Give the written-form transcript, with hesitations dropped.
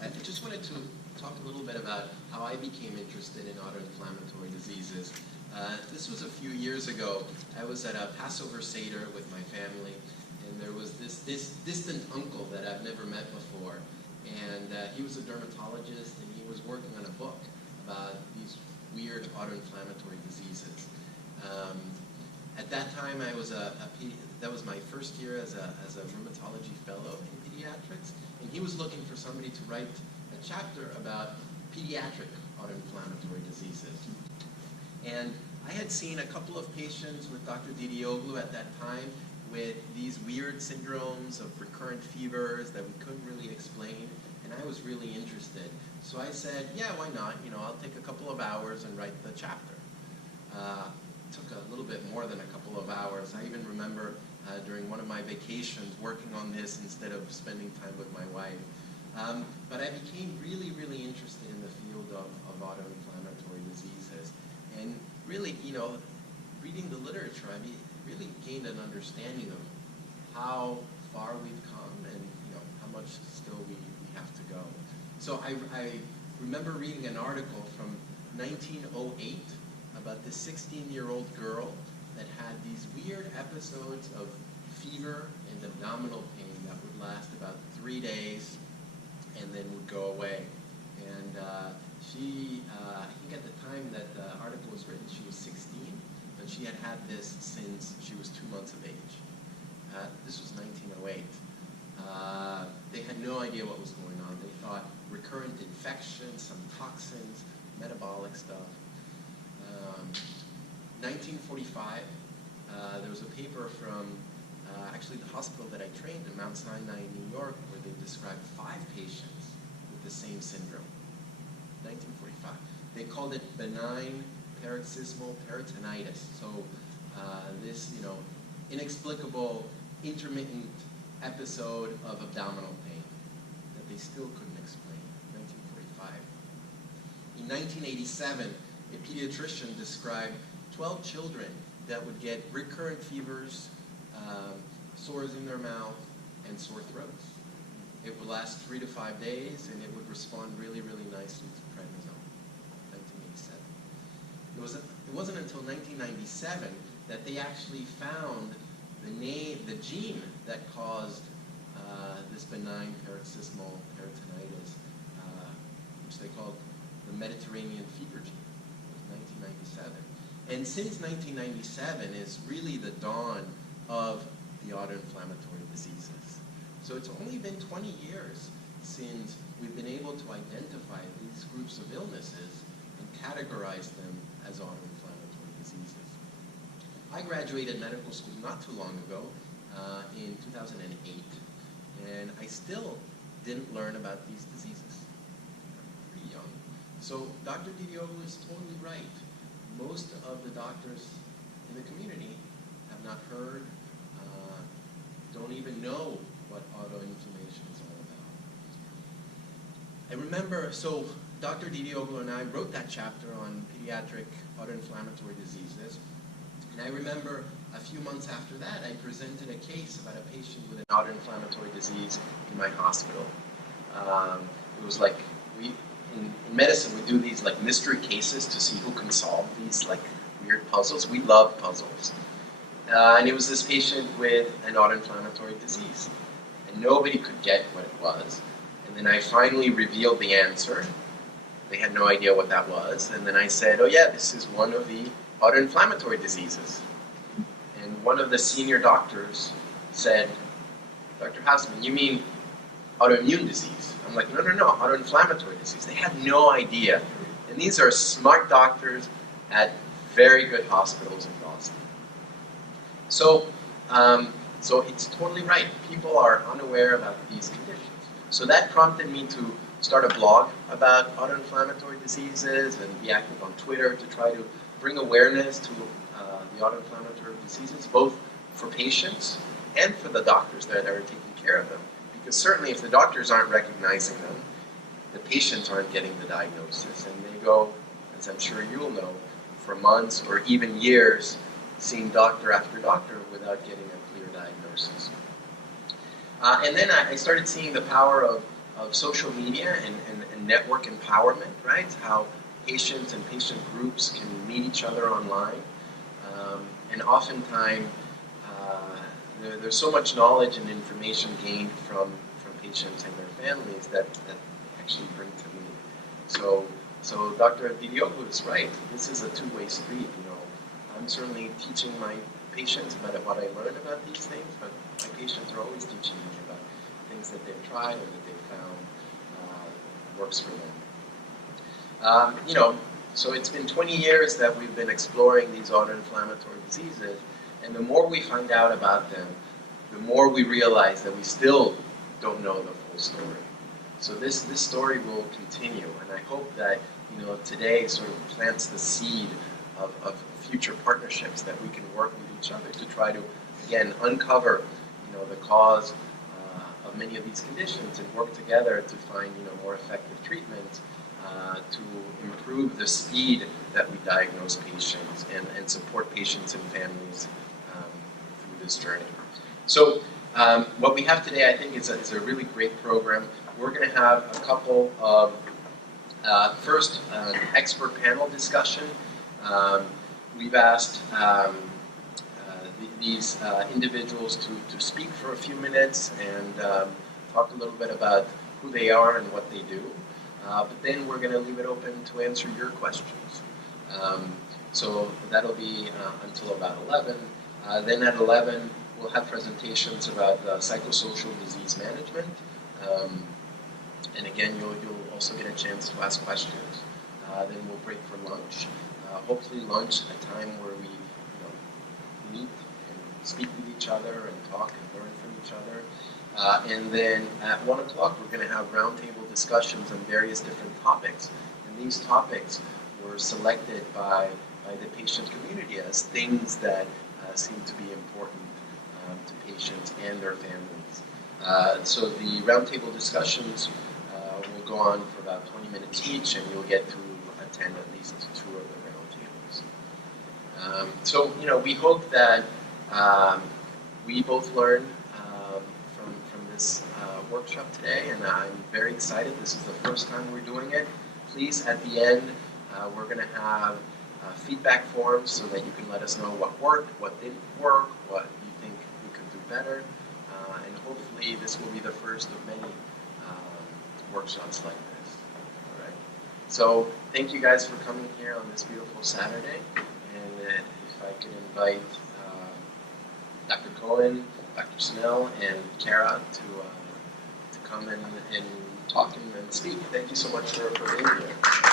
I just wanted to talk a little bit about how I became interested in autoinflammatory diseases. This was a few years ago. I was at a Passover Seder with my family, and there was this distant uncle that I've never met before. And he was a dermatologist, and he was working on a book about these weird autoinflammatory diseases. At that time, I was that was my first year as a rheumatology fellow in pediatrics, and he was looking for somebody to write a chapter about pediatric autoinflammatory diseases. And I had seen a couple of patients with Dr. Didioglu at that time with these weird syndromes of recurrent fevers that we couldn't really explain, and I was really interested. So I said, yeah, why not? I'll take a couple of hours and write the chapter. It took a little bit more than a couple of hours. I even remember during one of my vacations working on this instead of spending time with my wife. But I became really, really interested in the field of autoinflammatory diseases. And really, reading the literature, I really gained an understanding of how far we've come and how much still we have to go. So I remember reading an article from 1908 about this 16-year-old girl that had these weird episodes of fever and abdominal pain that would last about 3 days and then would go away. And she, I think at the time that the article was written, she was 16, but she had had this since she was 2 months of age. This was 1908. They had no idea what was going on. They thought recurrent infections, some toxins, metabolic stuff. 1945, there was a paper from actually the hospital that I trained in, Mount Sinai in New York, where they described 5 patients with the same syndrome. 1945. They called it benign paroxysmal peritonitis. So this, inexplicable intermittent episode of abdominal pain that they still couldn't explain. 1945. In 1987, a pediatrician described 12 children that would get recurrent fevers, sores in their mouth, and sore throats. It would last 3 to 5 days, and it would respond really, really nicely to prednisone. 1987. It wasn't until 1997 that they actually found the gene that caused this benign paroxysmal peritonitis, which they called the Mediterranean fever gene. It was 1997. And since 1997 is really the dawn of the autoinflammatory diseases. So it's only been 20 years since we've been able to identify these groups of illnesses and categorize them as autoinflammatory diseases. I graduated medical school not too long ago, in 2008, and I still didn't learn about these diseases. I'm pretty young. So Dr. Didioglu is totally right. Most of the doctors in the community have not heard, don't even know what autoinflammation is all about. I remember, so Dr. Didioglu and I wrote that chapter on pediatric autoinflammatory diseases, and I remember a few months after that, I presented a case about a patient with an autoinflammatory disease in my hospital. It was like, in medicine, we do these like mystery cases to see who can solve these like weird puzzles. We love puzzles. And it was this patient with an autoinflammatory disease. And nobody could get what it was. And then I finally revealed the answer. They had no idea what that was. And then I said, oh yeah, this is one of the autoinflammatory diseases. And one of the senior doctors said, Dr. Hausmann, you mean autoimmune disease? I'm like, no, autoinflammatory disease. They had no idea. And these are smart doctors at very good hospitals in Boston. So it's totally right. People are unaware about these conditions. So that prompted me to start a blog about autoinflammatory diseases and be active on Twitter to try to bring awareness to the autoinflammatory diseases, both for patients and for the doctors that are taking care of them. Because certainly if the doctors aren't recognizing them, the patients aren't getting the diagnosis. And they go, as I'm sure you'll know, for months or even years seeing doctor after doctor without getting a clear diagnosis. And then I started seeing the power of of social media and network empowerment, right? How patients and patient groups can meet each other online. And oftentimes, there's so much knowledge and information gained from patients and their families that actually bring to me. So Dr. Vidiogu is right. This is a two-way street. You know, I'm certainly teaching my patients about what I learned about these things, but my patients are always teaching me about things that they've tried or that they've found works for them. You know, so it's been 20 years that we've been exploring these autoinflammatory diseases, and the more we find out about them, the more we realize that we still don't know the full story. So this story will continue, and I hope that, you know, today sort of plants the seed of future partnerships that we can work with each other to try to, again, uncover, you know, the cause of many of these conditions and work together to find, you know, more effective treatments to improve the speed that we diagnose patients and support patients and families through this journey. So what we have today, I think, is a really great program. We're going to have a couple of, first, an expert panel discussion. We've asked these individuals to speak for a few minutes and talk a little bit about who they are and what they do. But then we're going to leave it open to answer your questions. So that'll be until about 11. Then at 11, we'll have presentations about psychosocial disease management. And again, you'll also get a chance to ask questions. Then we'll break for lunch. Hopefully lunch, a time where we, you know, meet and speak with each other and talk and learn from each other. And then at 1 o'clock, we're going to have roundtable discussions on various different topics. And these topics were selected by the patient community as things that seem to be important to patients and their families. So the roundtable discussions will go on for about 20 minutes each, and you'll get to attend at least 2 of the roundtables. So, you know, we hope that we both learn from this workshop today, and I'm very excited. This is the first time we're doing it. Please, at the end, we're going to have feedback forms so that you can let us know what worked, what didn't work, what you think we could do better, and hopefully this will be the first of many workshops like this. All right. So thank you guys for coming here on this beautiful Saturday, and if I could invite Dr. Cohen, Dr. Snell, and Kara to come and talk and speak. Thank you so much for being here.